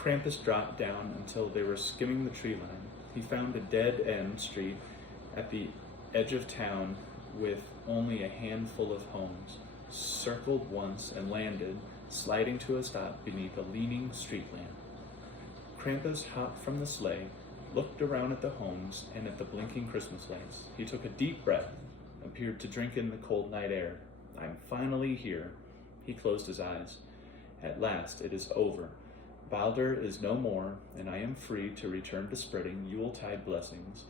Krampus dropped down until they were skimming the tree line. He found a dead-end street at the edge of town with only a handful of homes, circled once and landed, sliding to a stop beneath a leaning street lamp. Krampus hopped from the sleigh, looked around at the homes and at the blinking Christmas lights. He took a deep breath, appeared to drink in the cold night air. I'm finally here. He closed his eyes. At last, it is over. Balder is no more, and I am free to return to spreading Yuletide blessings,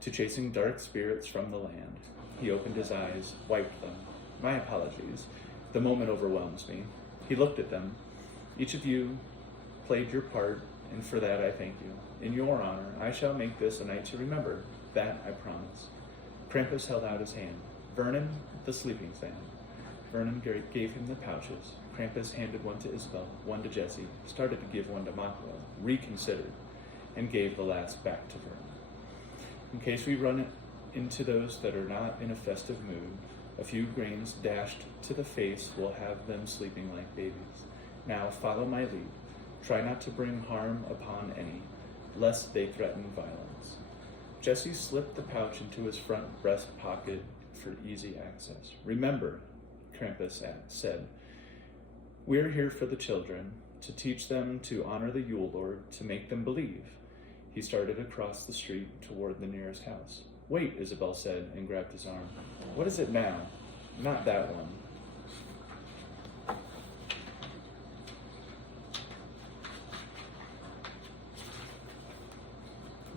to chasing dark spirits from the land. He opened his eyes, wiped them. My apologies. The moment overwhelms me. He looked at them. Each of you played your part, and for that I thank you. In your honor, I shall make this a night to remember. That I promise. Krampus held out his hand. Vernon, the sleeping stand. Vernon gave him the pouches. Krampus handed one to Isabel, one to Jessie, started to give one to Makwa, reconsidered, and gave the last back to Vernon. In case we run into those that are not in a festive mood, a few grains dashed to the face will have them sleeping like babies. Now follow my lead. Try not to bring harm upon any, lest they threaten violence. Jesse slipped the pouch into his front breast pocket for easy access. Remember, Krampus said, we're here for the children, to teach them to honor the Yule Lord, to make them believe. He started across the street toward the nearest house. Wait, Isabel said, and grabbed his arm. What is it now? Not that one.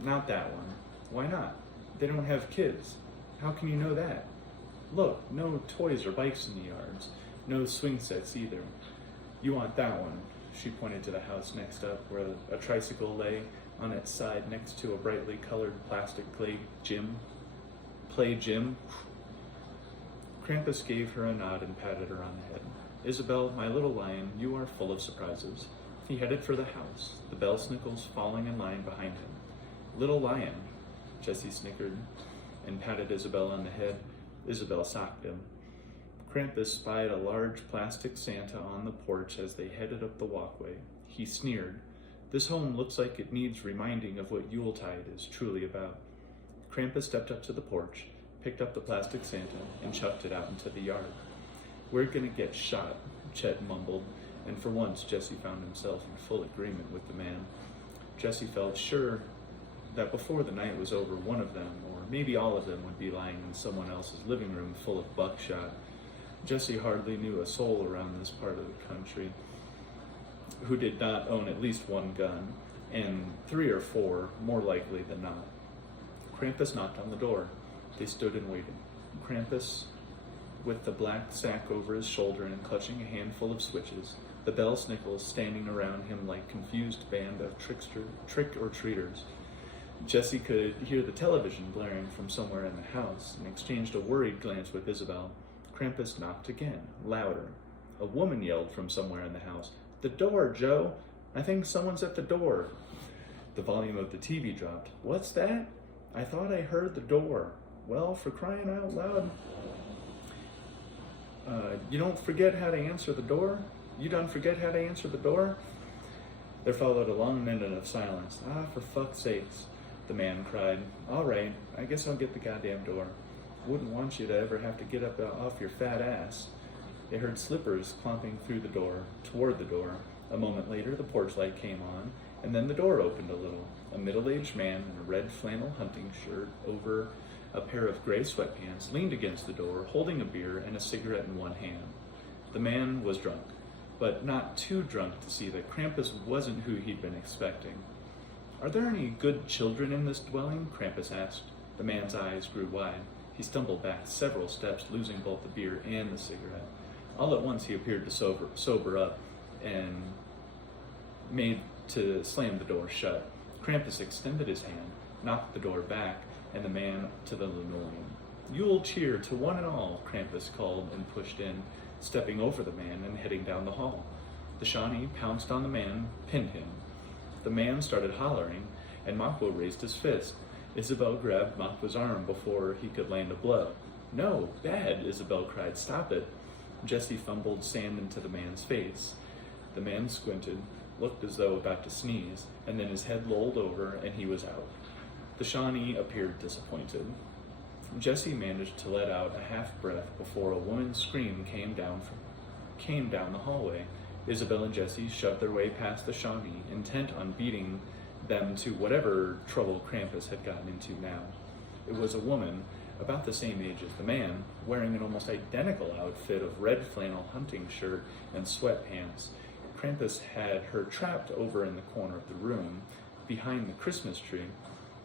Not that one. Why not? They don't have kids. How can you know that? Look, no toys or bikes in the yards. No swing sets either. You want that one. She pointed to the house next up, where a tricycle lay on its side next to a brightly colored plastic play gym. Krampus gave her a nod and patted her on the head. Isabel, my little lion, you are full of surprises. He headed for the house, the bell snickles falling in line behind him. Little lion, Jessie snickered and patted Isabel on the head. Isabel socked him. Krampus spied a large plastic Santa on the porch as they headed up the walkway. He sneered. This home looks like it needs reminding of what Yuletide is truly about. Krampus stepped up to the porch, picked up the plastic Santa, and chucked it out into the yard. We're gonna get shot, Chet mumbled, and for once Jessie found himself in full agreement with the man. Jessie felt sure that before the night was over, one of them, or maybe all of them, would be lying in someone else's living room full of buckshot. Jessie hardly knew a soul around this part of the country who did not own at least one gun, and 3 or 4 more likely than not. Krampus knocked on the door. They stood and waited. Krampus, with the black sack over his shoulder and clutching a handful of switches, the bell snickles standing around him like confused band of trick-or-treaters. Jessie could hear the television blaring from somewhere in the house and exchanged a worried glance with Isabel. Krampus knocked again, louder. A woman yelled from somewhere in the house, "The door, Joe! I think someone's at the door." The volume of the TV dropped. "What's that? I thought I heard the door." "Well, for crying out loud. You don't forget how to answer the door? You done forget how to answer the door?" There followed a long minute of silence. "Ah, for fuck's sakes," the man cried. "All right, I guess I'll get the goddamn door. Wouldn't want you to ever have to get up off your fat ass." They heard slippers clomping through the door, toward the door. A moment later, the porch light came on, and then the door opened a little. A middle-aged man in a red flannel hunting shirt over a pair of gray sweatpants leaned against the door, holding a beer and a cigarette in one hand. The man was drunk, but not too drunk to see that Krampus wasn't who he'd been expecting. "Are there any good children in this dwelling?" Krampus asked. The man's eyes grew wide. He stumbled back several steps, losing both the beer and the cigarette. All at once he appeared to sober up and made to slam the door shut. Krampus extended his hand, knocked the door back, and the man to the linoleum. "Yule cheer to one and all," Krampus called and pushed in, stepping over the man and heading down the hall. The Shawnee pounced on the man, pinned him. The man started hollering, and Makwa raised his fist. Isabel grabbed Makwa's arm before he could land a blow. "No, bad," Isabel cried. "Stop it." Jessie fumbled sand into the man's face. The man squinted. looked as though about to sneeze, and then his head lolled over and he was out. The Shawnee appeared disappointed. Jessie managed to let out a half-breath before a woman's scream came down the hallway. Isabel and Jessie shoved their way past the Shawnee, intent on beating them to whatever trouble Krampus had gotten into now. It was a woman, about the same age as the man, wearing an almost identical outfit of red flannel hunting shirt and sweatpants. Krampus had her trapped over in the corner of the room, behind the Christmas tree.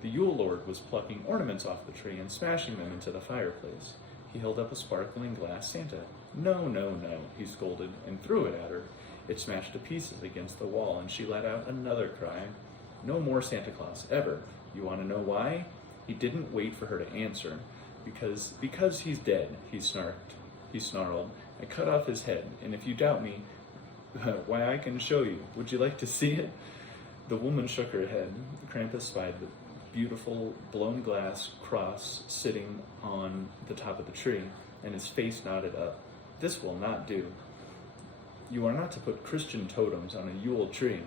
The Yule Lord was plucking ornaments off the tree and smashing them into the fireplace. He held up a sparkling glass Santa. No, no, no, he scolded and threw it at her. It smashed to pieces against the wall, and she let out another cry. No more Santa Claus, ever. You want to know why? He didn't wait for her to answer. Because he's dead, he snarled. I cut off his head, and if you doubt me, why, I can show you. Would you like to see it? The woman shook her head. Krampus spied the beautiful blown glass cross sitting on the top of the tree, and his face nodded up. This will not do. You are not to put Christian totems on a Yule tree.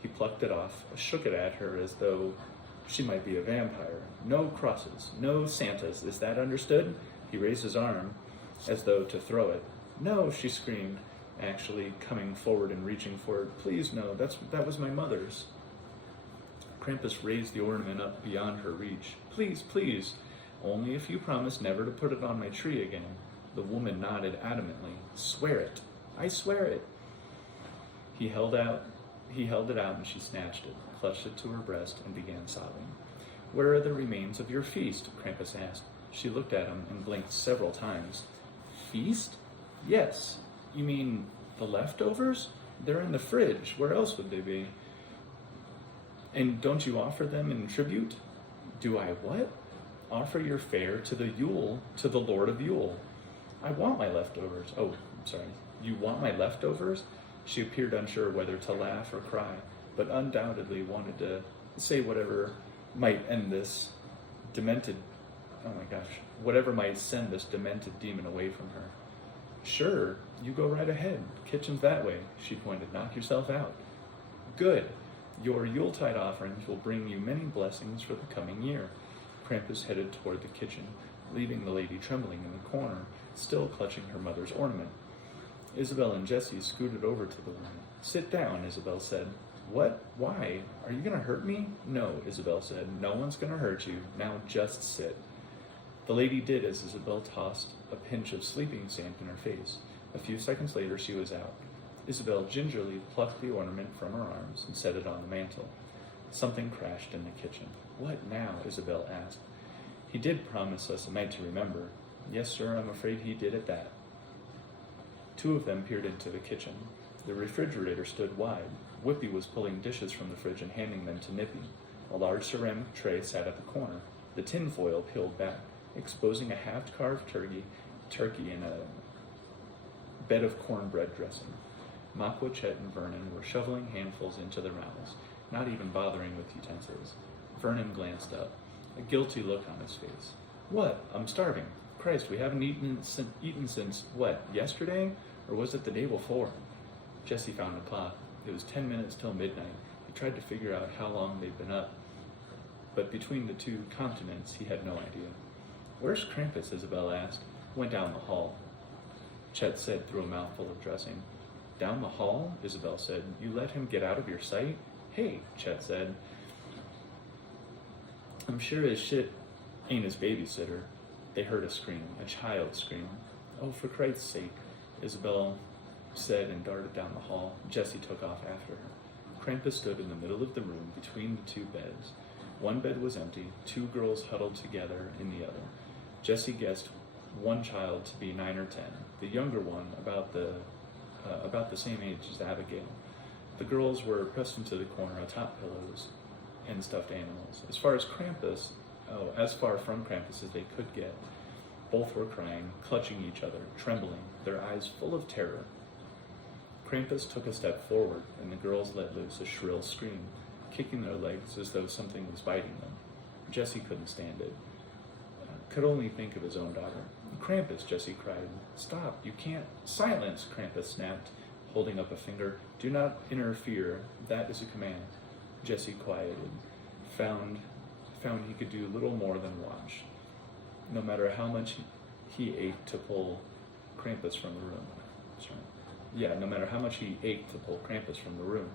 He plucked it off, shook it at her as though she might be a vampire. No crosses, no Santas, is that understood? He raised his arm as though to throw it. No, she screamed, actually coming forward and reaching for it. Please, no, that was my mother's. Krampus raised the ornament up beyond her reach. Please, please, only if you promise never to put it on my tree again. The woman nodded adamantly. Swear it. I swear it. He held it out and she snatched it, clutched it to her breast, and began sobbing. Where are the remains of your feast? Krampus asked. She looked at him and blinked several times. Feast? Yes. You mean the leftovers? They're in the fridge. Where else would they be? And don't you offer them in tribute? Do I what? Offer your fare to the Lord of Yule. I want my leftovers. Oh, I'm sorry. You want my leftovers? She appeared unsure whether to laugh or cry, but undoubtedly wanted to say whatever might end this whatever might send this demented demon away from her. Sure, you go right ahead. Kitchen's that way, she pointed. Knock yourself out. Good. Your Yuletide offerings will bring you many blessings for the coming year. Krampus headed toward the kitchen, leaving the lady trembling in the corner, still clutching her mother's ornament. Isabel and Jessie scooted over to the woman. Sit down, Isabel said. What? Why? Are you going to hurt me? No, Isabel said. No one's going to hurt you. Now just sit. The lady did as Isabel tossed a pinch of sleeping sand in her face. A few seconds later, she was out. Isabel gingerly plucked the ornament from her arms and set it on the mantel. Something crashed in the kitchen. What now? Isabel asked. He did promise us a night to remember. Yes, sir, I'm afraid he did at that. Two of them peered into the kitchen. The refrigerator stood wide. Whippy was pulling dishes from the fridge and handing them to Nippy. A large ceramic tray sat at the corner. The tin foil peeled back, exposing a half-carved turkey in a bed of cornbread dressing. Makwa, Chet, and Vernon were shoveling handfuls into their mouths, not even bothering with utensils. Vernon glanced up, a guilty look on his face. What? I'm starving. Christ, we haven't eaten since, what, yesterday? Or was it the day before? Jessie found the clock. It was 10 minutes till midnight. He tried to figure out how long they'd been up, but between the two continents, he had no idea. Where's Krampus? Isabel asked. Went down the hall, Chet said through a mouthful of dressing. Down the hall? Isabel said. You let him get out of your sight? Hey, Chet said. I'm sure his shit ain't his babysitter. They heard a scream, a child scream. Oh, for Christ's sake, Isabel said and darted down the hall. Jessie took off after her. Krampus stood in the middle of the room between the two beds. One bed was empty, two girls huddled together in the other. Jessie guessed one child to be 9 or 10, the younger one about the same age as Abigail. The girls were pressed into the corner atop pillows and stuffed animals. As far from Krampus as they could get. Both were crying, clutching each other, trembling, their eyes full of terror. Krampus took a step forward, and the girls let loose a shrill scream, kicking their legs as though something was biting them. Jessie couldn't stand it. Could only think of his own daughter. Krampus, Jessie cried. Stop, you can't. Silence, Krampus snapped. holding up a finger. "Do not interfere. That is a command." Jesse quieted, found he could do little more than watch, no matter how much he ached to pull Krampus from the room. No matter how much he ached to pull Krampus from the room.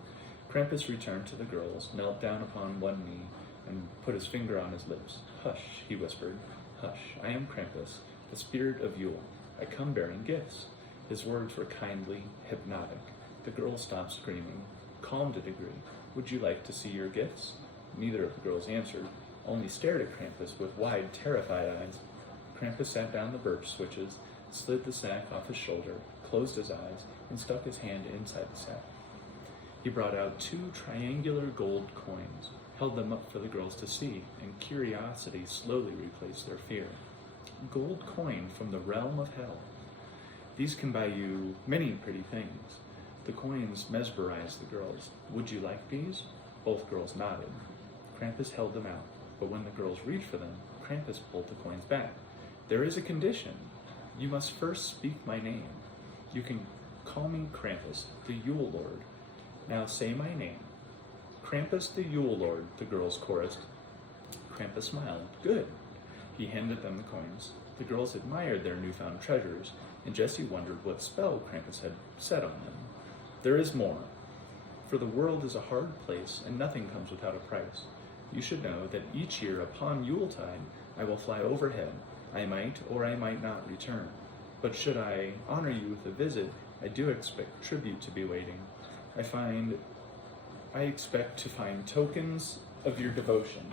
Krampus returned to the girls, knelt down upon one knee, and put his finger on his lips. "Hush," he whispered. "Hush. I am Krampus, the spirit of Yule. I come bearing gifts." His words were kindly, hypnotic. The girls stopped screaming, calmed a degree. "Would you like to see your gifts?" Neither of the girls answered, only stared at Krampus with wide, terrified eyes. Krampus sat down the birch switches, slid the sack off his shoulder, closed his eyes, and stuck his hand inside the sack. He brought out 2 triangular gold coins, held them up for the girls to see, and curiosity slowly replaced their fear. Gold coin from the realm of hell. These can buy you many pretty things. The coins mesmerized the girls. "Would you like these?" Both girls nodded. Krampus held them out, but when the girls reached for them, Krampus pulled the coins back. "There is a condition. You must first speak my name. You can call me Krampus, the Yule Lord. Now say my name." "Krampus the Yule Lord," the girls chorused. Krampus smiled. "Good." He handed them the coins. The girls admired their newfound treasures, and Jessie wondered what spell Krampus had set on them. "There is more. For the world is a hard place, and nothing comes without a price. You should know that each year upon Yuletide I will fly overhead. I might or I might not return. But should I honor you with a visit, I do expect tribute to be waiting. I expect to find tokens of your devotion.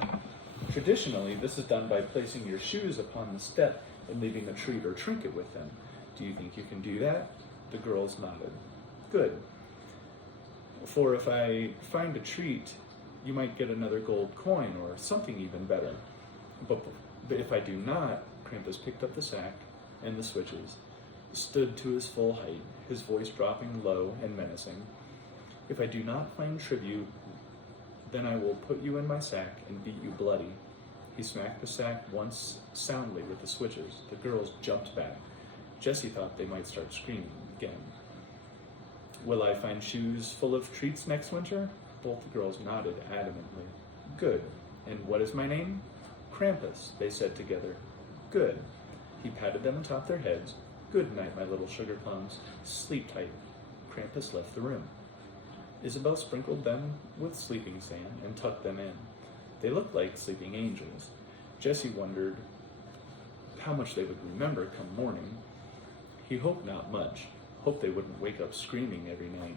Traditionally, this is done by placing your shoes upon the step and leaving a treat or trinket with them. Do you think you can do that?" The girls nodded. "Good. For if I find a treat, you might get another gold coin or something even better. But if I do not," Krampus picked up the sack and the switches, stood to his full height, his voice dropping low and menacing. "If I do not find tribute, then I will put you in my sack and beat you bloody." He smacked the sack once soundly with the switches. The girls jumped back. Jessie thought they might start screaming again. "Will I find shoes full of treats next winter?" Both the girls nodded adamantly. "Good. And what is my name?" "Krampus," they said together. "Good." He patted them atop their heads. "Good night, my little sugar plums. Sleep tight." Krampus left the room. Isabel sprinkled them with sleeping sand and tucked them in. They looked like sleeping angels. Jessie wondered how much they would remember come morning. He hoped not much. Hoped they wouldn't wake up screaming every night.